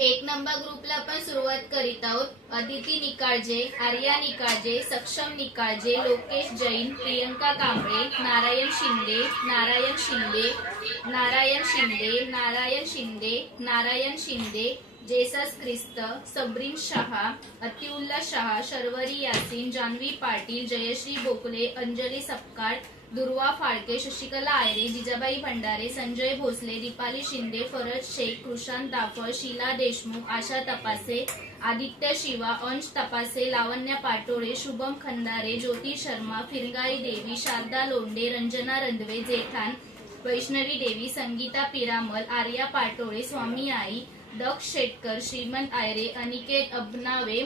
एक नंबर ग्रुपला आपण सुरुवात करीत आहोत। अदिती निकाळजे, आर्या निकाळजे, सक्षम निकाळजे, लोकेश जैन, प्रियंका कांबळे, नारायण शिंदे, नारायण शिंदे, नारायण शिंदे, नारायण शिंदे, नारायण शिंदे, जेसस ख्रिस्त, सबरीन शहा, अतिउल्ला शहा, शर्वरी यासीन, जानवी पाटील, जयश्री बोकले, अंजली सपकाळ, दुर्वा फाळके, शशिकला आयरे, जिजाबाई भंडारे, संजय भोसले, दीपाली शिंदे, फरज शेख, कृषांत दाफळ, शीला देशमुख, आशा तपासे, आदित्य शिवा, अंश तपासे, लावण्य पाटोळे, शुभम खंदारे, ज्योती शर्मा, फिरगाई देवी, शारदा लोंढे, रंजना रंधवे, जेठान, वैष्णवी देवी, संगीता पिरामल, आर्या पाटोळे, स्वामी आई, दक्ष शेटकर, श्रीमंत आयरे, अनिकेत अबनावे,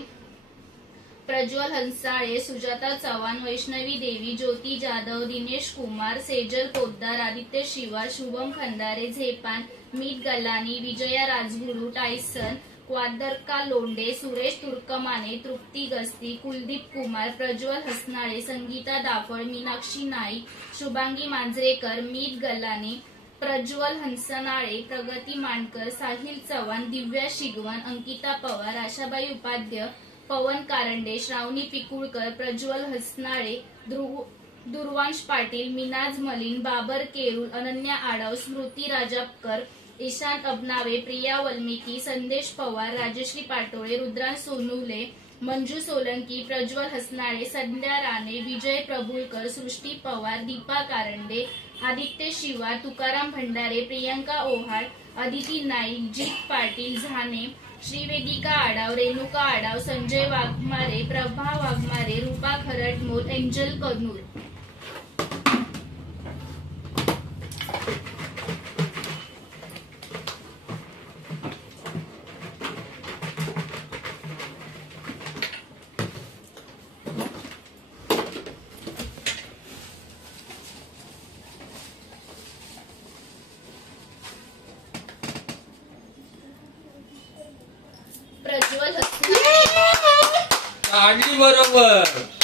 प्रज्वल हंसाळे, सुजाता चव्हाण, वैष्णवी देवी, ज्योती जाधव, दिनेश कुमार, सेजल पोद्दार, आदित्य शिवा, शुभम खंदारे, झेपान, मीत गलानी, विजया राजगुरू, टायसन, क्वादरका लोंढे, सुरेश तुर्कमाने, तृप्ती गस्ती, कुलदीप कुमार, प्रज्वल हसनाळे, संगीता दाफळ, मीनाक्षी नाईक, शुभांगी मांजरेकर, मीत गलानी, प्रज्वल हंसनाळे, प्रगती मांडकर, साहिल चव्हाण, दिव्या शिगवण, अंकिता पवार, आशाबाई उपाध्याय, पवन कारंडे, श्रावणी पिकुळकर, प्रज्वल हसनाळे, दुर्वांश पाटील, मिनाज मलिन, बाबर केरूल, अनन्या आडव, स्मृती राजापकर, ईशान अबनावे, प्रिया वल्मिकी, संदेश पवार, राजश्री पाटोळे, रुद्रांश सोनुले, मंजू सोलंकी, प्रज्वल हसनाळे, संध्या राणे, विजय प्रभुलकर, सृष्टी पवार, दीपा कारंडे, आदित्य शिवा, तुकाराम भंडारे, प्रियंका ओहाळ, अदिती नाईक, जीत पाटील झाने, श्रीवेदिका आडाव, रेणुका आडाव, संजय वाघमारे, प्रभा वाघमारे, रूपा खरटमोल, एंजल कनूर। प्रज्वल हसनाळे बरोबर।